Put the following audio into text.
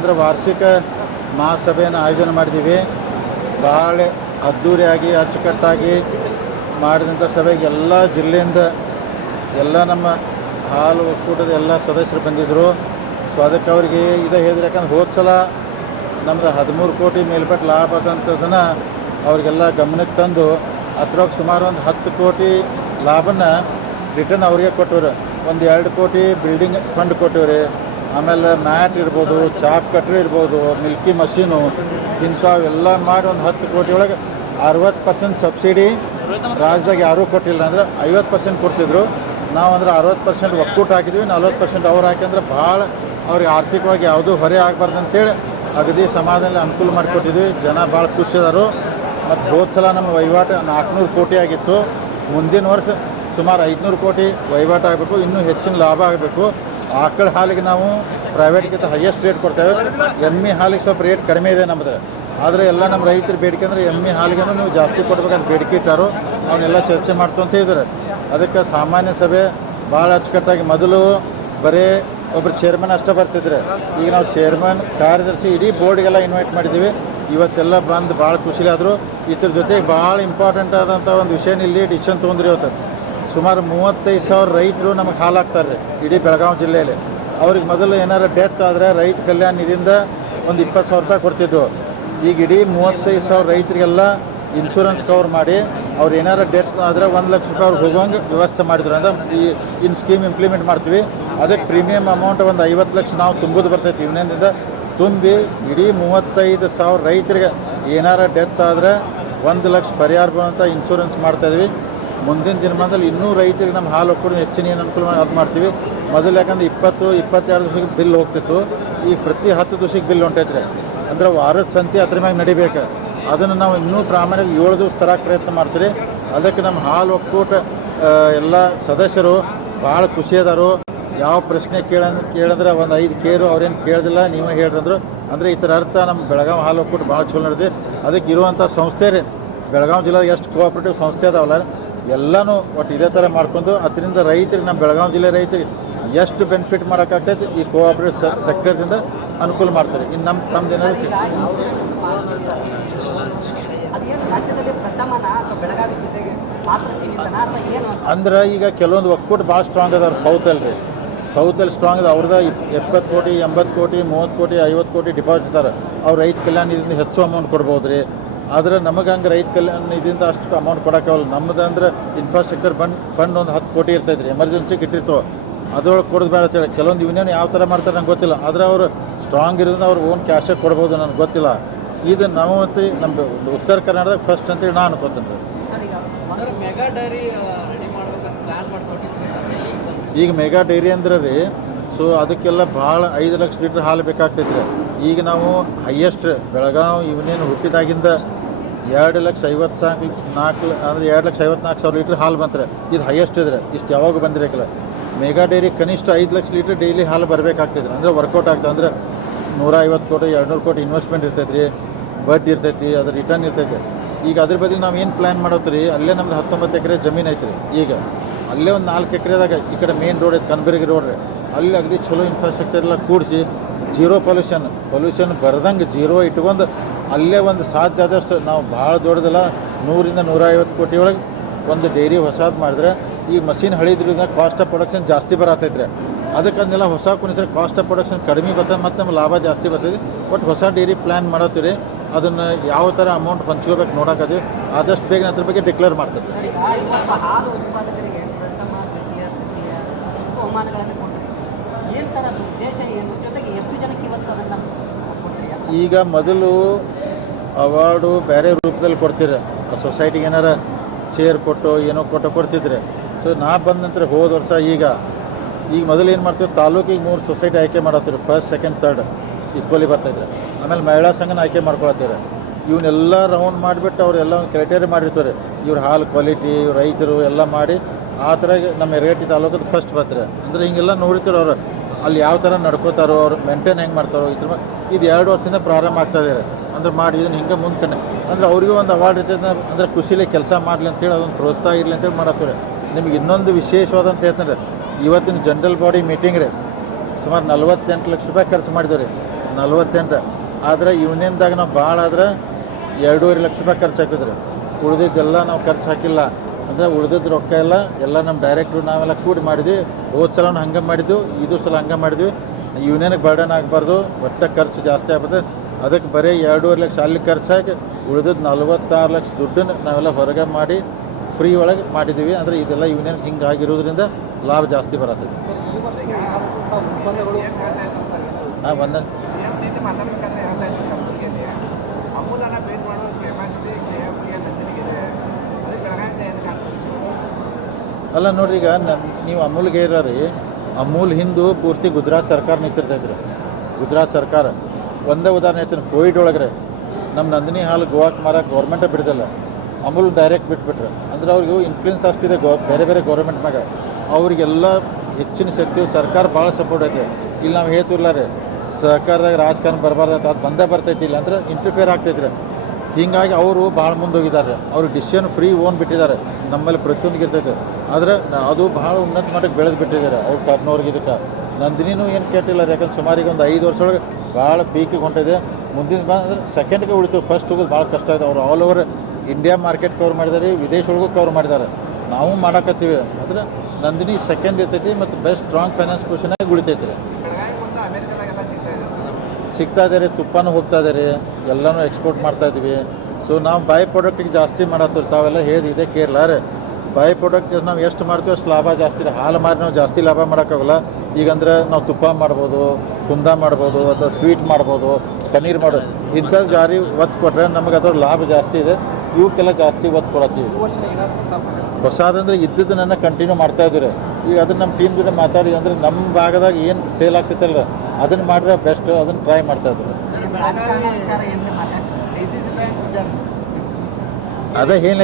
ಏನಂದ್ರೆ ವಾರ್ಷಿಕ ಮಹಾಸಭೆಯನ್ನು ಆಯೋಜನೆ ಮಾಡಿದ್ದೀವಿ. ಭಾಳ ಅದ್ಧೂರಿಯಾಗಿ ಅಚ್ಚುಕಟ್ಟಾಗಿ ಮಾಡಿದಂಥ ಸಭೆಗೆ ಎಲ್ಲ ಜಿಲ್ಲೆಯಿಂದ ಎಲ್ಲ ನಮ್ಮ ಹಾಲು ಒಕ್ಕೂಟದ ಎಲ್ಲ ಸದಸ್ಯರು ಬಂದಿದ್ದರು ಸೊ ಅದಕ್ಕೆ ಅವರಿಗೆ ಇದು ಹೇಳಿದ್ರೆ ಯಾಕಂದ್ರೆ ಹೋದ ಸಲ ನಮ್ದು ಹದಿಮೂರು ಕೋಟಿ ಮೇಲ್ಪಟ್ಟು ಲಾಭ ಆದಂಥದ್ದನ್ನು ಅವರಿಗೆಲ್ಲ ಗಮನಕ್ಕೆ ತಂದು ಅದ್ರೊಳಗೆ ಸುಮಾರು ಒಂದು ಹತ್ತು ಕೋಟಿ ಲಾಭನ ರಿಟರ್ನ್ ಅವ್ರಿಗೆ ಕೊಟ್ಟವ್ರು. ಒಂದು ಎರಡು ಕೋಟಿ ಬಿಲ್ಡಿಂಗ್ ಫಂಡ್ ಕೊಟ್ಟವ್ರಿ. ಆಮೇಲೆ ಮ್ಯಾಟ್ ಇರ್ಬೋದು, ಚಾಪ್ ಕಟ್ರಿ ಇರ್ಬೋದು, ಮಿಲ್ಕಿ ಮಷೀನು ಇಂಥವೆಲ್ಲ ಮಾಡಿ ಒಂದು ಹತ್ತು ಕೋಟಿ ಒಳಗೆ ಅರವತ್ತು ಪರ್ಸೆಂಟ್ ಸಬ್ಸಿಡಿ ರಾಜ್ಯದಾಗ ಯಾರೂ ಕೊಟ್ಟಿಲ್ಲ ಅಂದ್ರೆ ಐವತ್ತು ಪರ್ಸೆಂಟ್ ಕೊಡ್ತಿದ್ರು. ನಾವು ಅಂದ್ರೆ ಅರವತ್ತು ಪರ್ಸೆಂಟ್ ಒಕ್ಕೂಟ ಹಾಕಿದ್ವಿ ನಲ್ವತ್ತು ಪರ್ಸೆಂಟ್ ಅವ್ರು ಹಾಕಿದ್ರೆ ಭಾಳ ಅವ್ರಿಗೆ ಆರ್ಥಿಕವಾಗಿ ಯಾವುದೂ ಹೊರೆ ಆಗಬಾರ್ದು ಅಂತೇಳಿ ಅಗದಿ ಸಮಾಜದಲ್ಲಿ ಅನುಕೂಲ ಮಾಡಿಕೊಟ್ಟಿದ್ವಿ. ಜನ ಭಾಳ ಖುಷಿ ಅದಾರು. ಮತ್ತು ಹೋದ ಸಲ ನಮ್ಮ ವಹಿವಾಟು ನಾಲ್ಕುನೂರು ಕೋಟಿ ಆಗಿತ್ತು. ಮುಂದಿನ ವರ್ಷ ಸುಮಾರು ಐದುನೂರು ಕೋಟಿ ವಹಿವಾಟು ಆಗಬೇಕು, ಇನ್ನೂ ಹೆಚ್ಚಿನ ಲಾಭ ಆಗಬೇಕು. ಆಕಳ ಹಾಲಿಗೆ ನಾವು ಪ್ರೈವೇಟ್ಗಿಂತ ಹೈಯೆಸ್ಟ್ ರೇಟ್ ಕೊಡ್ತೇವೆ. ಎಮ್ಮೆ ಹಾಲಿಗೆ ಸ್ವಲ್ಪ ರೇಟ್ ಕಡಿಮೆ ಇದೆ ನಮ್ಮದು ಆದರೆ ಎಲ್ಲ ನಮ್ಮ ರೈತರ ಬೇಡಿಕೆ ಅಂದರೆ ಎಮ್ಮೆ ಹಾಲಿಗೆ ನೀವು ಜಾಸ್ತಿ ಕೊಡ್ಬೇಕಂತ ಬೇಡಿಕೆ ಇಟ್ಟಾರು. ಅವನ್ನೆಲ್ಲ ಚರ್ಚೆ ಮಾಡ್ತು ಅಂತ ಇದ್ದಾರೆ ಅದಕ್ಕೆ ಸಾಮಾನ್ಯ ಸಭೆ ಭಾಳ ಅಚ್ಚುಕಟ್ಟಾಗಿ ಮೊದಲು ಬರೀ ಒಬ್ಬರು ಚೇರ್ಮನ್ ಅಷ್ಟೇ ಬರ್ತಿದ್ರೆ. ಈಗ ನಾವು ಚೇರ್ಮನ್ ಕಾರ್ಯದರ್ಶಿ ಇಡೀ ಬೋರ್ಡ್ಗೆಲ್ಲ ಇನ್ವೈಟ್ ಮಾಡಿದ್ದೀವಿ. ಇವತ್ತೆಲ್ಲ ಬಂದು ಭಾಳ ಖುಷಿಲಾದರು ಇದ್ರ ಜೊತೆಗೆ ಭಾಳ ಇಂಪಾರ್ಟೆಂಟ್ ಆದಂಥ ಒಂದು ವಿಷಯನ ಇಲ್ಲಿ ಡಿಸಿಷನ್ ತೊಗೊಂಡ್ರಿ ಇವತ್ತು. ಸುಮಾರು ಮೂವತ್ತೈದು ಸಾವಿರ ರೈತರು ನಮಗೆ ಹಾಲಾಗ್ತಾರೆ ಇಡೀ ಬೆಳಗಾವಿ ಜಿಲ್ಲೆಯಲ್ಲಿ. ಅವ್ರಿಗೆ ಮೊದಲು ಏನಾರು ಡೆತ್ ಆದರೆ ರೈತ ಕಲ್ಯಾಣ ನಿಧಿಯಿಂದ ಒಂದು ಇಪ್ಪತ್ತು ಸಾವಿರ ರೂಪಾಯಿ ಕೊಡ್ತಿದ್ವು. ಈಗ ಇಡೀ ಮೂವತ್ತೈದು ಸಾವಿರ ರೈತರಿಗೆಲ್ಲ ಇನ್ಶೂರೆನ್ಸ್ ಕವರ್ ಮಾಡಿ ಅವ್ರು ಏನಾರು ಡೆತ್ ಆದರೆ ಒಂದು ಲಕ್ಷ ರೂಪಾಯಿ ಅವ್ರಿಗೆ ಹೋಗೋಂಗೆ ವ್ಯವಸ್ಥೆ ಮಾಡಿದ್ರು. ಅಂದ್ರೆ ಈ ಇನ್ನು ಸ್ಕೀಮ್ ಇಂಪ್ಲಿಮೆಂಟ್ ಮಾಡ್ತೀವಿ. ಅದಕ್ಕೆ ಪ್ರೀಮಿಯಂ ಅಮೌಂಟ್ ಒಂದು ಐವತ್ತು ಲಕ್ಷ ನಾವು ತುಂಬೋದು ಬರ್ತೈತಿ. ಇವನಿಂದ ತುಂಬಿ ಇಡೀ ಮೂವತ್ತೈದು ಸಾವಿರ ರೈತರಿಗೆ ಏನಾರ ಡೆತ್ ಆದರೆ ಒಂದು ಲಕ್ಷ ಪರಿಹಾರ ಬರುವಂಥ ಇನ್ಶೂರೆನ್ಸ್ ಮಾಡ್ತಾಯಿದ್ವಿ ಮುಂದಿನ ದಿನಮಾನದಲ್ಲಿ ಇನ್ನೂ ರೈತರಿಗೆ ನಮ್ಮ ಹಾಲು ಒಕ್ಕೂಡ ಹೆಚ್ಚಿನ ಏನು ಅನುಕೂಲ ಅದು ಮಾಡ್ತೀವಿ. ಮೊದಲು ಯಾಕಂದ್ರೆ ಇಪ್ಪತ್ತು, ಇಪ್ಪತ್ತೆರಡು ದಿವಸಕ್ಕೆ ಬಿಲ್ ಹೋಗ್ತಿತ್ತು. ಈಗ ಪ್ರತಿ ಹತ್ತು ದಿವಸಕ್ಕೆ ಬಿಲ್ ಹೊಂಟೈತ್ರಿ ಅಂದ್ರೆ ವಾರದ ಸಂತೆ ಅದ್ರ ಮ್ಯಾಗ ನಡಿಬೇಕು. ಅದನ್ನು ನಾವು ಇನ್ನೂ ಪ್ರಾಮಾಣಿಕ ಏಳು ದಿವಸ ತರಕ್ಕೆ ಪ್ರಯತ್ನ ಮಾಡ್ತೀರಿ ಅದಕ್ಕೆ ನಮ್ಮ ಹಾಲು ಒಕ್ಕೂಟ ಎಲ್ಲ ಸದಸ್ಯರು ಭಾಳ ಖುಷಿ ಅದಾರು. ಯಾವ ಪ್ರಶ್ನೆ ಕೇಳ, ಕೇಳಿದ್ರೆ ಒಂದು ಐದು ಕೇರು ಅವ್ರೇನು ಕೇಳಿದಿಲ್ಲ, ನೀವೇ ಹೇಳ್ರಂದ್ರು ಅಂದರೆ. ಈ ಥರ ಅರ್ಥ ನಮ್ಮ ಬೆಳಗಾವಿ ಹಾಲು ಒಕ್ಕೂಟ ಭಾಳ ಚಲೋ ನಡೆದಿದೆ. ಅದಕ್ಕೆ ಇರುವಂಥ ಸಂಸ್ಥೆ ರೀ. ಬೆಳಗಾವಿ ಜಿಲ್ಲೆಗೆ ಎಷ್ಟು ಕೋಆಪ್ರೇಟಿವ್ ಸಂಸ್ಥೆ ಅದಾವಲ್ಲ. ಎಲ್ಲನೂ ಒಟ್ಟು ಇದೇ ಥರ ಮಾಡ್ಕೊಂಡು ಅದರಿಂದ ರೈತರಿಗೆ ನಮ್ಮ ಬೆಳಗಾವಿ ಜಿಲ್ಲೆ ರೈತರಿಗೆ ಎಷ್ಟು ಬೆನಿಫಿಟ್ ಮಾಡೋಕ್ಕಾಗ್ತೈತೆ ಈ ಕೋಆಪ್ರೇಟಿವ್ ಸೆಕ್ಟರ್ದಿಂದ ಅನುಕೂಲ ಮಾಡ್ತಾರೆ. ಇನ್ನು ನಮ್ಮ ತಮ್ಮ ದಿನ ಅಂದ್ರೆ ಈಗ ಕೆಲವೊಂದು ಒಕ್ಕೂಟ ಭಾಳ ಸ್ಟ್ರಾಂಗ್ ಅದಾರ ಸೌತಲ್ಲಿ ರೀ ಸೌತಲ್ಲಿ ಸ್ಟ್ರಾಂಗ್ ಅದ ಅವ್ರದ್ದು ಎಪ್ಪತ್ತು ಕೋಟಿ ಎಂಬತ್ತು ಕೋಟಿ ಮೂವತ್ತು ಕೋಟಿ ಐವತ್ತು ಕೋಟಿ ಡಿಪಾಸಿಟ್ ಇದ್ದಾರೆ ಅವ್ರು ರೈತ ಕಲ್ಯಾಣ ಇದರಿಂದ ಹೆಚ್ಚು ಅಮೌಂಟ್ ಕೊಡ್ಬೋದು ರೀ ಆದರೆ ನಮಗೆ ಹಂಗೆ ರೈತ ಕಲ್ಯಾಣ ಇದರಿಂದ ಅಷ್ಟು ಅಮೌಂಟ್ ಕೊಡೋಕ್ಕಾಗಲ್ಲ ನಮ್ಮದು ಅಂದ್ರೆ ಇನ್ಫ್ರಾಸ್ಟ್ರಕ್ಚರ್ ಫಂಡ್ ಫಂಡ್ ಒಂದು ಹತ್ತು ಕೋಟಿ ಇರ್ತೈತೆ ರೀ ಎಮರ್ಜೆನ್ಸಿಗೆ ಇಟ್ಟಿತ್ತು ಅದ್ರೊಳಗೆ ಕೊಡೋದು ಬೇಡ ಅಂತೇಳಿ ಕೆಲವೊಂದು ಯೂನಿಯನ್ ಯಾವ ಥರ ಮಾಡ್ತಾರೆ ನಂಗೆ ಗೊತ್ತಿಲ್ಲ. ಆದರೆ ಅವರು ಸ್ಟ್ರಾಂಗ್ ಇರೋದ್ರಿಂದ ಅವ್ರು ಓನ್ ಕ್ಯಾಶೇ ಕೊಡ್ಬೋದು ನನಗೆ ಗೊತ್ತಿಲ್ಲ. ಇದು ನಾವು ಮತ್ತು ನಮ್ಮ ಉತ್ತರ ಕರ್ನಾಟಕದಾಗ ಫಸ್ಟ್ ಅಂತೇಳಿ ನಾನು ಅನ್ಕೋತೀನಿ. ಈಗ ಮೆಗಾ ಡೈರಿ ಅಂದ್ರೆ ರೀ ಸೊ ಅದಕ್ಕೆಲ್ಲ ಭಾಳ ಐದು ಲಕ್ಷ ಲೀಟ್ರ್ ಹಾಲು ಬೇಕಾಗ್ತೈತೆ ರೀ ಈಗ ನಾವು ಹೈಯೆಸ್ಟ್ ಬೆಳಗಾವಿ ಇವನೇನು ಹುಟ್ಟಿದಾಗಿಂದ ಎರಡು ಲಕ್ಷ ಐವತ್ತು ನಾಲ್ಕು ನಾಲ್ಕು ಅಂದರೆ ಎರಡು ಲಕ್ಷ ಐವತ್ನಾಲ್ಕು ಸಾವಿರ ಲೀಟ್ರ್ ಹಾಲು ಬಂತಾರೆ. ಇದು ಹೈಯೆಸ್ಟ್ ಇದ್ರೆ. ಇಷ್ಟು ಯಾವಾಗ ಬಂದಿರಕ್ಕಿಲ್ಲ ಮೆಗಾ ಡೈರಿ ಕನಿಷ್ಠ ಐದು ಲಕ್ಷ ಲೀಟ್ರ್ ಡೈಲಿ ಹಾಲು ಬರಬೇಕಾಗ್ತಿದ್ರೆ ಅಂದರೆ ವರ್ಕೌಟ್ ಆಗ್ತದೆ. ಅಂದರೆ ನೂರ ಐವತ್ತು ಕೋಟಿ ಎರಡು ನೂರು ಕೋಟಿ ಇನ್ವೆಸ್ಟ್ಮೆಂಟ್ ಇರ್ತೈತೆ ರೀ ಬಡ್ಡಿ ಇರ್ತೈತಿ ಅದು ರಿಟರ್ನ್ ಇರ್ತೈತೆ. ಈಗ ಅದ್ರ ಬದಲು ನಾವು ಏನು ಪ್ಲ್ಯಾನ್ ಮಾಡೋತ್ರಿ ಅಲ್ಲೇ ನಮ್ದು ಹತ್ತೊಂಬತ್ತು ಎಕರೆ ಜಮೀನು ಐತ್ರಿ. ಈಗ ಅಲ್ಲೇ ಒಂದು ನಾಲ್ಕು ಎಕರೆದಾಗ ಈ ಕಡೆ ಮೇನ್ ರೋಡ್ ಐತೆ, ಕನಬರಗಿ ರೋಡ್ ರೀ. ಅಲ್ಲಿ ಅಗದಿ ಚಲೋ ಇನ್ಫ್ರಾಸ್ಟ್ರಕ್ಚರ್ ಎಲ್ಲ ಕೂಡಿಸಿ ಜೀರೋ ಪೊಲ್ಯೂಷನ್ ಪೊಲ್ಯೂಷನ್ ಬರ್ದಂಗೆ ಜೀರೋ ಇಟ್ಕೊಂಡು ಅಲ್ಲೇ ಒಂದು ಸಾಧ್ಯ ಆದಷ್ಟು ನಾವು ಭಾಳ ದೊಡ್ಡದಲ್ಲ ನೂರಿಂದ ನೂರೈವತ್ತು ಕೋಟಿ ಒಳಗೆ ಒಂದು ಡೈರಿ ಹೊಸದು ಮಾಡಿದ್ರೆ ಈ ಮಷಿನ್ ಹಳಿದ್ರಿಂದ ಕಾಸ್ಟ್ ಆಫ್ ಪ್ರೊಡಕ್ಷನ್ ಜಾಸ್ತಿ ಬರತೈತೆ ಅದಕ್ಕೆ ಅದಕ್ಕಂದೆಲ್ಲ ಹೊಸ ಕುಣಿಸ್ರೆ ಕಾಸ್ಟ್ ಆಫ್ ಪ್ರೊಡಕ್ಷನ್ ಕಡಿಮೆ ಬರ್ತದೆ ಮತ್ತು ನಮ್ಗೆ ಲಾಭ ಜಾಸ್ತಿ ಬರ್ತದೆ. ಬಟ್ ಹೊಸ ಡೈರಿ ಪ್ಲ್ಯಾನ್ ಮಾಡತ್ತೀರಿ ಅದನ್ನು ಯಾವ ಥರ ಅಮೌಂಟ್ ಹಂಚ್ಕೋಬೇಕು ನೋಡೋಕದು ಆದಷ್ಟು ಬೇಗ ಅದ್ರ ಬಗ್ಗೆ ಡಿಕ್ಲೇರ್ ಮಾಡ್ತೀವಿ. ಈಗ ಮೊದಲು ಅವಾರ್ಡು ಬೇರೆ ರೂಪದಲ್ಲಿ ಕೊಡ್ತೀರ. ಸೊಸೈಟಿಗೆ ಏನಾರ ಚೇರ್ ಕೊಟ್ಟು ಏನೋ ಕೊಟ್ಟು ಕೊಡ್ತಿದ್ರೆ. ಸೊ ನಾ ಬಂದ ನಂತರ ಹೋದ ವರ್ಷ ಈಗ ಈಗ ಮೊದಲು ಏನು ಮಾಡ್ತೀವಿ ತಾಲೂಕಿಗೆ ಮೂರು ಸೊಸೈಟಿ ಆಯ್ಕೆ ಮಾಡತ್ತೀರಿ ಫಸ್ಟ್ ಸೆಕೆಂಡ್ ತರ್ಡ್ ಈಕ್ವಲಿ ಬರ್ತಾಯಿದ್ರೆ. ಆಮೇಲೆ ಮಹಿಳಾ ಸಂಘನ ಆಯ್ಕೆ ಮಾಡ್ಕೊಳತ್ತೀರ ಇವನ್ನೆಲ್ಲ ರೌಂಡ್ ಮಾಡಿಬಿಟ್ಟು ಅವರೆಲ್ಲ ಒಂದು ಕ್ರೈಟೇರಿಯ ಮಾಡಿರ್ತಾರೆ. ಇವ್ರ ಹಾಲು ಕ್ವಾಲಿಟಿ ಇವ್ರ ರೈತರು ಎಲ್ಲ ಮಾಡಿ ಆ ಥರ ನಮ್ಮ ರೇಟ್ ತಾಲೂಕದ ಫಸ್ಟ್ ಬರ್ತಾರೆ. ಅಂದರೆ ಹಿಂಗೆಲ್ಲ ನೋಡ್ತಾರೆ ಅವರು. ಅಲ್ಲಿ ಯಾವ ಥರ ನಡ್ಕೋತಾರೋ, ಅವ್ರು ಮೇಂಟೈನ್ ಹೆಂಗೆ ಮಾಡ್ತಾರೋ ಇದ್ರ ಇದು ಎರಡು ವರ್ಷದಿಂದ ಪ್ರಾರಂಭ ಆಗ್ತಾ ಇದೆ. ಅಂದ್ರೆ ಮಾಡಿ, ಇದನ್ನು ಹಿಂಗೆ ಮುಂದ್ಕೊಂಡೆ ಅಂದ್ರೆ ಅವ್ರಿಗೂ ಒಂದು ಅವಾರ್ಡ್ ಇರ್ತೈತೆ ಅಂದ್ರೆ ಖುಷಿಲಿ ಕೆಲಸ ಮಾಡಲಿ ಅಂತೇಳಿ ಅದೊಂದು ಪ್ರೋತ್ಸಾಹ ಇರಲಿ ಅಂತೇಳಿ ಮಾಡತ್ತವ್ರೆ. ನಿಮಗೆ ಇನ್ನೊಂದು ವಿಶೇಷವಾದಂತ ಹೇಳ್ತಾರೆ ಇವತ್ತಿನ ಜನರಲ್ ಬಾಡಿ ಮೀಟಿಂಗ್ ರೀ, ಸುಮಾರು ನಲ್ವತ್ತೆಂಟು ಲಕ್ಷ ರೂಪಾಯಿ ಖರ್ಚು ಮಾಡಿದ್ವಿ ರೀ ನಲ್ವತ್ತೆಂಟು. ಆದರೆ ಯೂನಿಯನ್ದಾಗ ನಾವು ಭಾಳ ಆದ್ರೆ ಎರಡೂವರೆ ಲಕ್ಷ ರೂಪಾಯಿ ಖರ್ಚು ಹಾಕಿದ್ರಿ ಉಳಿದಿದ್ದೆಲ್ಲ ನಾವು ಖರ್ಚು ಹಾಕಿಲ್ಲ. ಅಂದರೆ ಉಳಿದಿದ್ದ ರೊಕ್ಕ ಎಲ್ಲ ಎಲ್ಲ ನಮ್ಮ ಡೈರೆಕ್ಟ್ರು ನಾವೆಲ್ಲ ಕೂಡಿ ಮಾಡಿದ್ವಿ. ಹೋದ ಸಲ ಹಂಗೆ ಮಾಡಿದ್ವಿ, ಇದು ಸಲ ಹಂಗೆ ಮಾಡಿದ್ವಿ. ಯೂನಿಯನ್ಗೆ ಬರ್ಡನ್ ಆಗಬಾರ್ದು, ಒಟ್ಟು ಖರ್ಚು ಜಾಸ್ತಿ ಆಗ್ತದೆ ಅದಕ್ಕೆ ಬರೀ ಎರಡೂವರೆ ಲಕ್ಷ ಅಲ್ಲಿ ಖರ್ಚಾಗಿ ಉಳಿದದ್ದು ನಲ್ವತ್ತಾರು ಲಕ್ಷ ದುಡ್ಡನ್ನು ನಾವೆಲ್ಲ ಹೊರಗೆ ಮಾಡಿ ಫ್ರೀ ಒಳಗೆ ಮಾಡಿದ್ದೀವಿ. ಅಂದರೆ ಇದೆಲ್ಲ ಯೂನಿಯನ್ ಹಿಂಗೆ ಆಗಿರೋದ್ರಿಂದ ಲಾಭ ಜಾಸ್ತಿ ಹಾಂ ಏನು ಅಲ್ಲ ನೋಡ್ರಿ ಈಗ ನನ್ನ ನೀವು ಅಮೂಲ್ಗೆ ಇರೋ ರೀ ಅಮೂಲ್ ಹಿಂದೂ ಪೂರ್ತಿ ಗುಜರಾತ್ ಸರ್ಕಾರ ನಿಂತಿರ್ತೈತ್ರಿ ಗುಜರಾತ್ ಸರ್ಕಾರ. ಒಂದೇ ಉದಾಹರಣೆ ಐತಿ ಕೋವಿಡ್ ಒಳಗ್ರೆ ನಮ್ಮ ನಂದಿನಿ ಹಾಲು ಗೋವಾಕ್ಕೆ ಮಾರಕ್ಕೆ ಗೌರ್ಮೆಂಟೇ ಬಿಡ್ದಿಲ್ಲ. ಅಮೂಲ್ ಡೈರೆಕ್ಟ್ ಬಿಟ್ಬಿಟ್ರೆ. ಅಂದ್ರೆ ಅವ್ರಿಗೆ ಇನ್ಫ್ಲೂಯೆನ್ಸ್ ಅಷ್ಟಿದೆ ಗೋ ಬೇರೆ ಬೇರೆ ಗೌರ್ಮೆಂಟ್ ಮ್ಯಾಗ. ಅವರಿಗೆಲ್ಲ ಹೆಚ್ಚಿನ ಶಕ್ತಿ ಸರ್ಕಾರ ಭಾಳ ಸಪೋರ್ಟ್ ಐತೆ. ಇಲ್ಲಿ ನಾವು ಹೇಳ್ತಿಲ್ಲ ರೀ. ಸರ್ಕಾರದಾಗ ರಾಜಕಾರಣ ಬರಬಾರ್ದಂತ ಅದು ಬಂದೇ ಬರ್ತೈತಿ ಇಲ್ಲ ಅಂದ್ರೆ ಇಂಟರ್ಫಿಯರ್ ಆಗ್ತೈತಿ ರೀ ಹೀಗಾಗಿ ಅವರು ಭಾಳ ಮುಂದೋಗಿದ್ದಾರೆ ಅವರು ಡಿಸಿಷನ್ ಫ್ರೀ ಓನ್ ಬಿಟ್ಟಿದ್ದಾರೆ ನಮ್ಮಲ್ಲಿ ಪ್ರತಿಯೊಂದು ಇರ್ತೈತೆ ಆದರೆ ಅದು ಭಾಳ ಉನ್ನತ ಮಟ್ಟಕ್ಕೆ ಬೆಳೆದು ಬಿಟ್ಟಿದ್ದಾರೆ ಅವ್ರು ಕರ್ನೋರ್ಗೆ ಇದಕ್ಕೆ. ನಂದಿನಿನೂ ಏನು ಕೆಟ್ಟಿಲ್ಲ ಯಾಕಂದ್ರೆ ಸುಮಾರಿಗೆ ಒಂದು ಐದು ವರ್ಷದೊಳಗೆ ಭಾಳ ಪೀಕಿಗೆ ಹೊಂಟಿದೆ. ಮುಂದಿನ ಬಾ ಅಂದ್ರೆ ಸೆಕೆಂಡ್ಗೆ ಉಳಿತು. ಫಸ್ಟ್ ಹೋಗೋದು ಭಾಳ ಕಷ್ಟ ಇದೆ. ಅವ್ರು all over India market cover ಮಾಡಿದ್ದಾರೆ, ವಿದೇಶ ಒಳಗೂ ಕವರ್ ಮಾಡಿದ್ದಾರೆ. ನಾವು ಮಾಡಕತ್ತೀವಿ. ಅಂದ್ರೆ ನಂದಿನಿ ಸೆಕೆಂಡ್ ಇರ್ತೈತಿ ಮತ್ತು ಬೆಸ್ಟ್ ಸ್ಟ್ರಾಂಗ್ ಫೈನಾನ್ಸ್ ಪೊಸಿಷನಾಗಿ ಉಳಿತೈತೆ. ರೀ ಸಿಗ್ತಾ ಇದೆ ರೀ ತುಪ್ಪನೂ ಹೋಗ್ತಾ ಇದೆ ರೀ ಎಲ್ಲನೂ ಎಕ್ಸ್ಪೋರ್ಟ್ ಮಾಡ್ತಾ ಇದ್ದೀವಿ. ಸೊ ನಾವು ಬೈ ಪ್ರಾಡಕ್ಟಿಗೆ ಜಾಸ್ತಿ ಮಾಡತ್ತೀವಿ ತಾವೆಲ್ಲ ಹೇಳಿದ ಕೇರಳ. ರೀ ಬೈ ಪ್ರಾಡಕ್ಟ್ ನಾವು ಎಷ್ಟು ಮಾಡ್ತೀವಿ ಅಷ್ಟು ಲಾಭ ಜಾಸ್ತಿ ಹಾಲು ಮಾರಿ ನಾವು ಜಾಸ್ತಿ ಲಾಭ ಮಾಡೋಕ್ಕಾಗಲ್ಲ. ಈಗಂದ್ರೆ ನಾವು ತುಪ್ಪ ಮಾಡ್ಬೋದು ಕುಂದ ಮಾಡ್ಬೋದು ಅಥವಾ ಸ್ವೀಟ್ ಮಾಡ್ಬೋದು ಪನ್ನೀರ್ ಮಾಡೋದು ಇಂಥದ್ದು ಜಾರಿ ಒತ್ತು ಕೊಟ್ಟರೆ ನಮಗೆ ಅದ್ರ ಲಾಭ ಜಾಸ್ತಿ ಇದೆ. ಇವಕ್ಕೆಲ್ಲ ಜಾಸ್ತಿ ಒತ್ತು ಕೊಡತ್ತೀವಿ. ಹೊಸದಂದ್ರೆ ಇದ್ದದನ್ನ ಕಂಟಿನ್ಯೂ ಮಾಡ್ತಾ ಇದ್ದೀರಿ. ಈಗ ಅದನ್ನು ನಮ್ಮ ಟೀಮ್ ಜೊತೆ ಮಾತಾಡಿ ಅಂದ್ರೆ ನಮ್ಮ ಭಾಗದಾಗ ಏನು ಸೇಲ್ ಆಗ್ತೈತಲ್ಲ ಅದನ್ನ ಮಾಡಿದ್ರೆ ಬೆಸ್ಟ್ ಅದನ್ನ ಟ್ರೈ ಮಾಡ್ತಾ ವಿಚಾರಿಸಿ. ಅದೇ ಏನಿಲ್ಲ